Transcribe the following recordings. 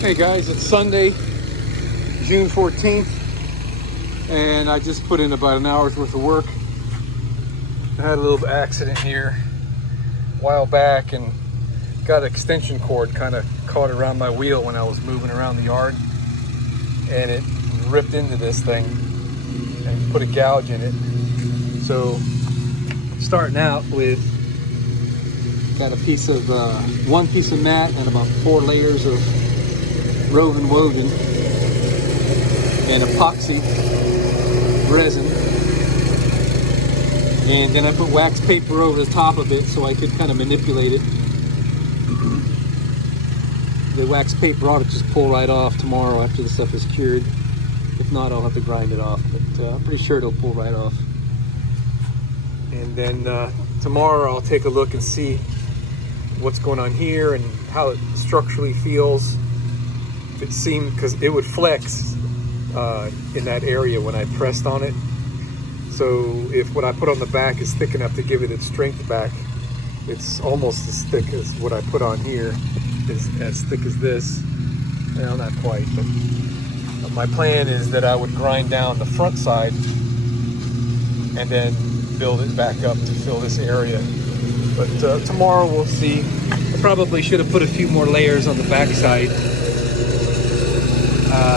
Hey guys, it's Sunday, June 14th, and I just put in about an hour's worth of work. I had a little accident here a while back and got an extension cord kind of caught around my wheel when I was moving around the yard, and it ripped into this thing and put a gouge in it. So starting out with got a piece of one piece of mat and about 4 layers of woven and epoxy resin, and then I put wax paper over the top of it so I could kind of manipulate it. The wax paper ought to just pull right off tomorrow after the stuff is cured. If not, I'll have to grind it off, but I'm pretty sure it'll pull right off. And then tomorrow I'll take a look and see what's going on here and how it structurally feels. It seemed, because it would flex in that area when I pressed on it. So if what I put on the back is thick enough to give it its strength back, it's almost as thick as what I put on here, is as thick as this. Well, not quite, but my plan is that I would grind down the front side and then build it back up to fill this area. But tomorrow we'll see. I probably should have put a few more layers on the back side.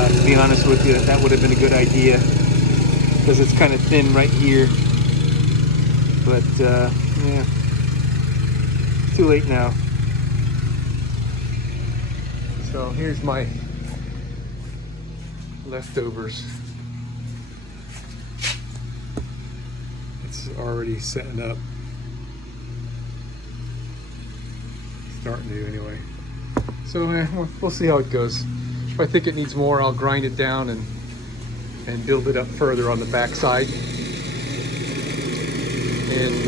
To be honest with you, that would have been a good idea because it's kind of thin right here. But yeah, too late now. So here's my leftovers. It's already setting up. Starting to anyway. So we'll see how it goes. If I think it needs more, I'll grind it down and build it up further on the back side. And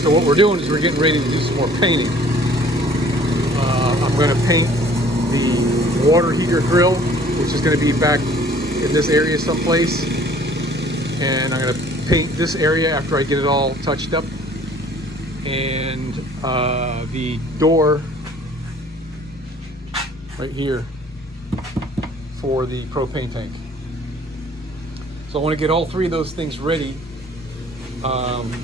so what we're doing is we're getting ready to do some more painting. I'm going to paint the water heater grill, which is going to be back in this area someplace. And I'm going to paint this area after I get it all touched up. And the door right here for the propane tank. So I want to get all 3 of those things ready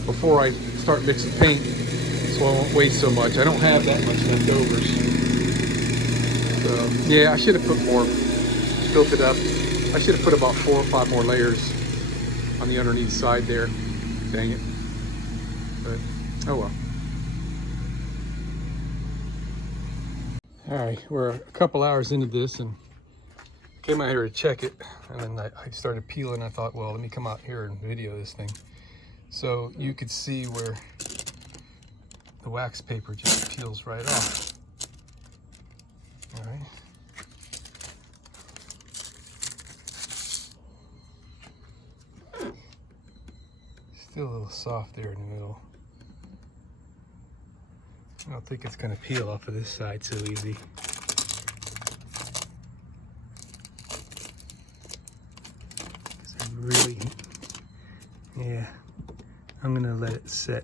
before I start mixing paint, so I won't waste so much. I don't have that much leftovers. So yeah, I should have put more, built it up. I should have put about 4 or 5 more layers on the underneath side there. Dang it. But oh well. All right, we're a couple hours into this and came out here to check it, and then I started peeling. I thought, well, let me come out here and video this thing. So you could see where the wax paper just peels right off. All right. Still a little soft there in the middle. I don't think it's going to peel off of this side so easy. Really, yeah, I'm going to let it set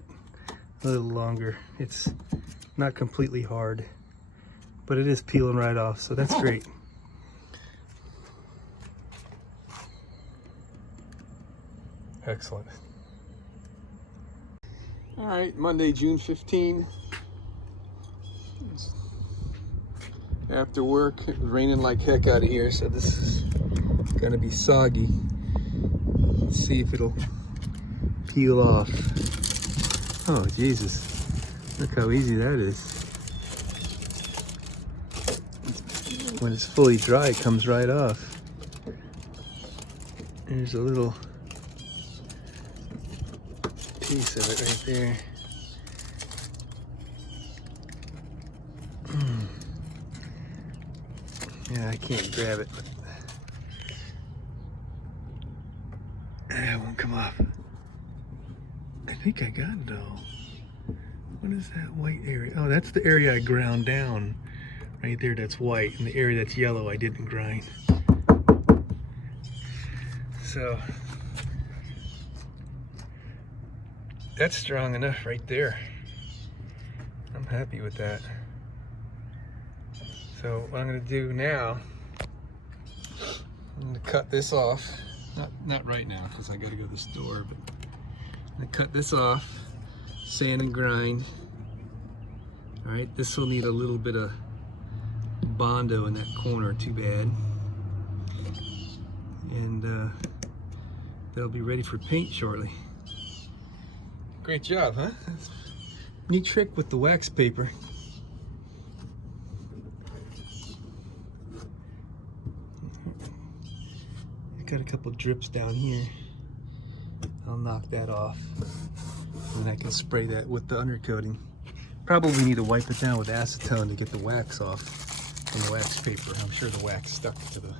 a little longer. It's not completely hard, but it is peeling right off, so that's great. Excellent. All right, Monday, June 15. After work, it was raining like heck out of here, so this is gonna be soggy. Let's see if it'll peel off. Oh, Jesus. Look how easy that is. When it's fully dry, it comes right off. There's a little piece of it right there. Yeah, I can't grab it. It won't come off. I think I got it all. What is that white area? Oh, that's the area I ground down. Right there, that's white. And the area that's yellow, I didn't grind. So, that's strong enough right there. I'm happy with that. So what I'm going to do now I'm going to cut this off. Not right now because I got to go to the store, but I'm going to cut this off, sand and grind. All right, this will need a little bit of Bondo in that corner, too bad. And they'll be ready for paint shortly. Great job, huh? Neat trick with the wax paper. Got a couple drips down here. I'll knock that off, and I can spray that with the undercoating. Probably need to wipe it down with acetone to get the wax off from the wax paper. I'm sure the wax stuck to the...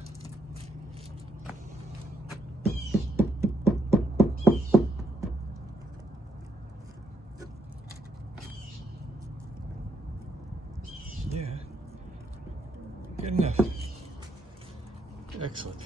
Yeah, good enough. Excellent.